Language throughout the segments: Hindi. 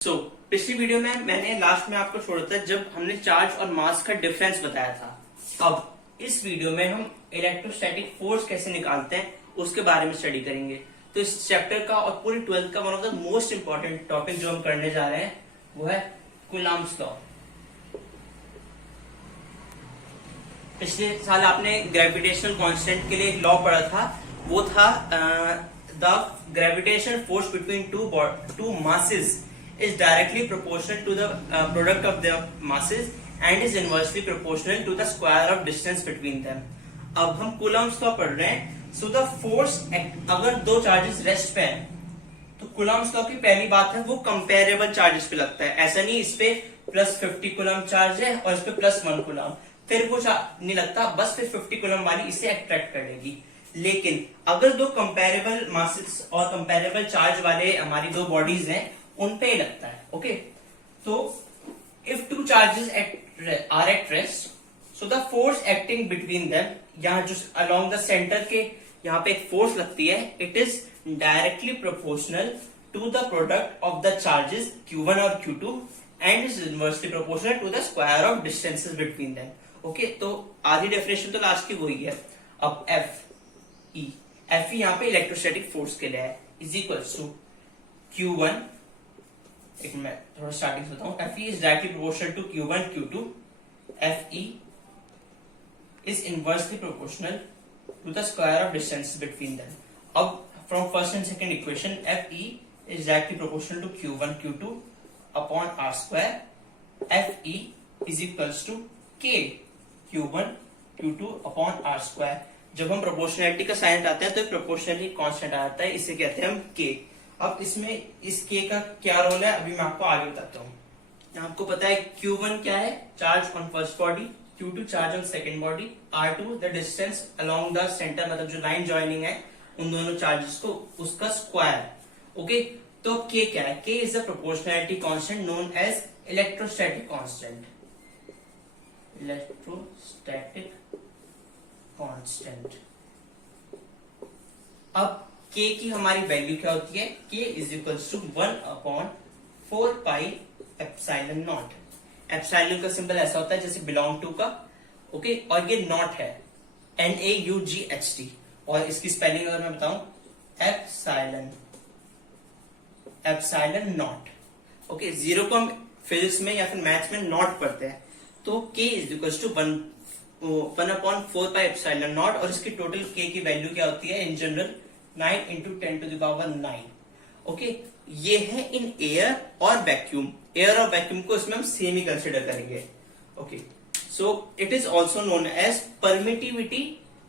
पिछली वीडियो में मैंने लास्ट में आपको छोड़ा था जब हमने चार्ज और मास का डिफरेंस बताया था। अब इस वीडियो में हम इलेक्ट्रोस्टैटिक फोर्स कैसे निकालते हैं उसके बारे में स्टडी करेंगे। तो इस चैप्टर का और पूरी 12th का one of the most important topic जो हम करने जा रहे हैं वो है कूलम्ब्स लॉ। पिछले साल आपने ग्रेविटेशनल कांस्टेंट के लिए एक लॉ पढ़ा था, वो था the gravitational force between two masses is directly proportional to the product of their masses and is inversely proportional to the square of distance between them। अब हम कूलम्ब्स लॉ पढ़ रहे हैं। सो द फोर्स अगर दो चार्जेस रेस्ट पे हैं तो कूलम्ब्स लॉ की पहली बात है वो कंपेरेबल चार्जेस पे लगता है। ऐसा नहीं इस पे प्लस 50 कूलम्ब चार्ज है और इस पे प्लस 1 कूलम्ब, फिर वो नहीं लगता, बस फिर 50 कूलम्ब वाली इसे अट्रैक्ट कर लेगी। लेकिन अगर दो कंपेरेबल मासेस और कंपेरेबल चार्ज वाले हमारी दो बॉडीज हैं उन पे ही लगता है। ओके, तो if two charges are at rest, so the force acting between them, यहाँ जो अलोंग द सेंटर के यहाँ पे एक फोर्स लगती है, it is directly proportional to the product of the charges Q1 और Q2 and is inversely proportional to the square of distances between them. Okay, तो आधी डेफिनेशन तो लास्ट की वही है। अब F E यहाँ पे इलेक्ट्रोस्टैटिक फोर्स के लिए है, इज इक्वल्स टू Q1, एक मैं थोड़ा स्टार्टिंग से बताऊं, Fe is directly proportional to Q1 Q2, Fe is inversely proportional to the square of distance between them। अब from first and second equation, Fe is directly proportional to Q1 Q2 upon R square, Fe is equals to K Q1 Q2 upon R square। जब हम प्रोपोर्शनैलिटी का साइन हटाते हैं तो प्रोपोर्शनली कांस्टेंट आता है, इसे कहते हैं हम K। अब इसमें इस K का क्या रोल है अभी मैं आपको आगे बताता हूँ। आपको पता है Q1 क्या है, charge on first body, Q2 charge on second body, R2 the distance along the centre, मतलब जो लाइन ज्वाइनिंग है उन दोनों चार्जेस को, उसका स्क्वायर। ओके, तो K क्या है, K is the proportionality constant known as electrostatic constant. Electrostatic constant. अब K की हमारी वैल्यू क्या होती है, K is equals to 1/4 pi epsilon naught. Epsilon का सिंबल ऐसा होता है जैसे बिलोंग टू का, ओके, और ये नॉट है NaUGHT, और इसकी स्पेलिंग अगर मैं बताऊं, एप्सिलॉन नॉट। ओके, जीरो को हम फिजिक्स में या फिर मैथ्स में नॉट पढ़ते हैं, तो K is equals to 1/4 pi epsilon naught, और इसकी टोटल K की वैल्यू क्या होती है इन जनरल 9 × 10⁹। ओके, ये है इन एयर और वैक्यूम। एयर और वैक्यूम को इसमें हम सेम ही कंसिडर करेंगे। Okay, so it is also known as permittivity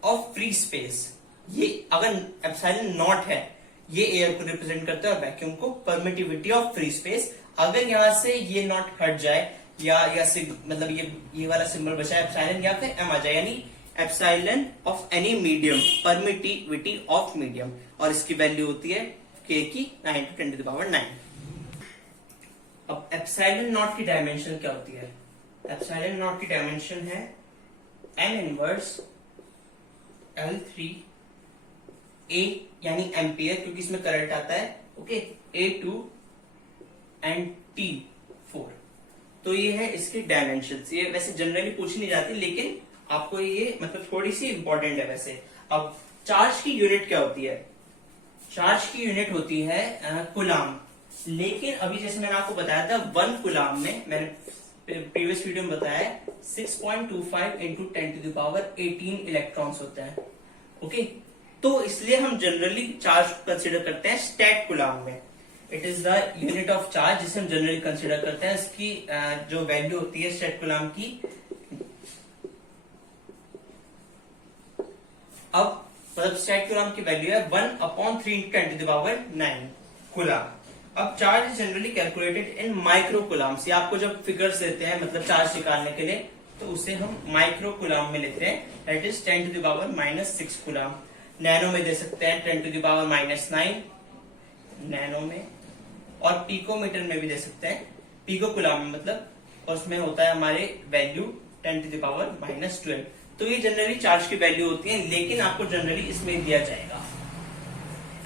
of free space. ये अगर एप्सिलॉन नॉट है, ये एयर को रिप्रेजेंट करता है और वैक्यूम को परमिटिविटी ऑफ फ्री स्पेस। अगर यहां से ये नॉट हट जाए या मतलब ये वाला सिंबल बचा है एप्सिलॉन, या फिर M आ जाए, यानी epsilon of any medium, permittivity of medium, और इसकी वैल्यू होती है K की 9 × 10⁹। अब एप्सिलॉन नॉट की डायमेंशन क्या होती है, एप्सिलॉन नॉट की डायमेंशन है n इनवर्स L3 A यानी एम्पियर, क्योंकि इसमें करंट आता है, ओके, A2 एंड T4। तो ये है इसकी डायमेंशन। ये वैसे जनरली पूछी नहीं जाती, लेकिन आपको ये मतलब थोड़ी सी इंपॉर्टेंट है वैसे। अब चार्ज की यूनिट क्या होती है, चार्ज की यूनिट होती है कूलम्ब। लेकिन अभी जैसे मैंने आपको बताया था 1 कूलम्ब में, मैंने प्रीवियस वीडियो में बताया 6.25 × 10⁻18 इलेक्ट्रॉन्स होते हैं। ओके, तो इसलिए हम जनरली चार्ज कंसिडर करते हैं स्टैट कूलम्ब में। It is the unit of charge जिसे हम जनरली कंसिडर करते हैं। इसकी जो वैल्यू होती है स्टैट कूलम्ब की, अब मतलब स्टैट कूलम्ब की वैल्यू है 1/3 × 10⁹ कूलम्ब। अब charge is generally calculated in micro Coulomb's. ये आपको जब फिगर्स देते हैं मतलब चार्ज निकालने के लिए, तो उसे हम माइक्रो कूलम्ब में लेते हैं, दैट इज 10⁻⁻6 कूलम्ब। नैनो में दे सकते हैं 10⁻⁹ नैनो में, और पिकोमीटर में भी दे सकते हैं, पिको कूलम्ब में मतलब, और उसमें होता है हमारे वैल्यू 10⁻⁻12। तो ये जनरली चार्ज की वैल्यू होती है, लेकिन आपको जनरली इसमें दिया जाएगा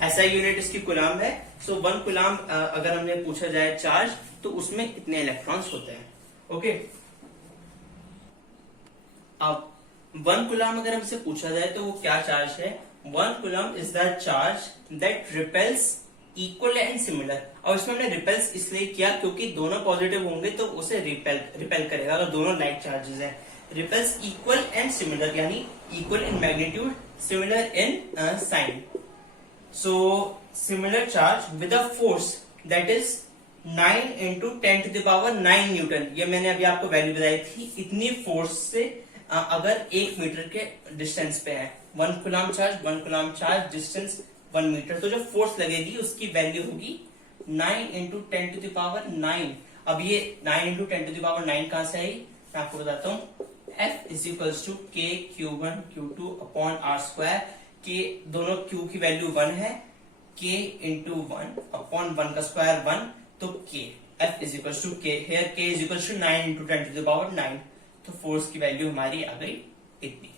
ऐसा यूनिट इसकी कूलम्ब है। सो 1 कूलम्ब अगर हमने पूछा जाए चार्ज, तो उसमें इतने इलेक्ट्रॉन्स होते हैं। ओके, अब 1 कूलम अगर हमसे पूछा जाए तो वो क्या चार्ज है? 1 coulomb is the charge that repels equal and similar. और इसमें हमने रिपेल्स इसलिए किया क्योंकि दोनों पॉजिटिव होंगे तो उसे रिपेल करेगा अगर दोनों लाइक चार्जेस हैं। रिपेल्स इक्वल एंड सिमिलर, यानी equal in magnitude, similar in sign. So similar charge with a force that is 9 into 10 to the power 9 newton. ये मैंने अभी आपको वैल्यू बताई थी। इतनी फोर्स से अगर 1 मीटर के डिस्टेंस पे है, 1 कूलम चार्ज डिस्टेंस 1 मीटर, तो जो फोर्स लगेगी उसकी वैल्यू होगी 9 इंटू 10 टू द पावर 9। अब ये 9 इंटू 10 टू द पावर 9 कहां से आई? मैं आपको बताता हूँ। F इज इक्वल्स टू के Q1 Q2 upon are square. के दोनों Q की वैल्यू 1 है, K इंटू 1 अपॉन 1 का स्क्वायर 1, तो K F is equals to K, here K is equals to 9 into 10 to the power 9। तो फोर्स की वैल्यू हमारी आ गई इतनी।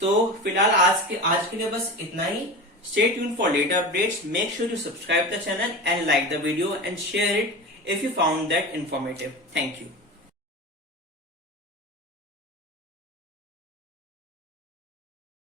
तो फिलहाल आज के लिए बस इतना ही। Stay tuned for later updates. Make sure to subscribe the channel and like the video and share it if you found that informative. Thank you.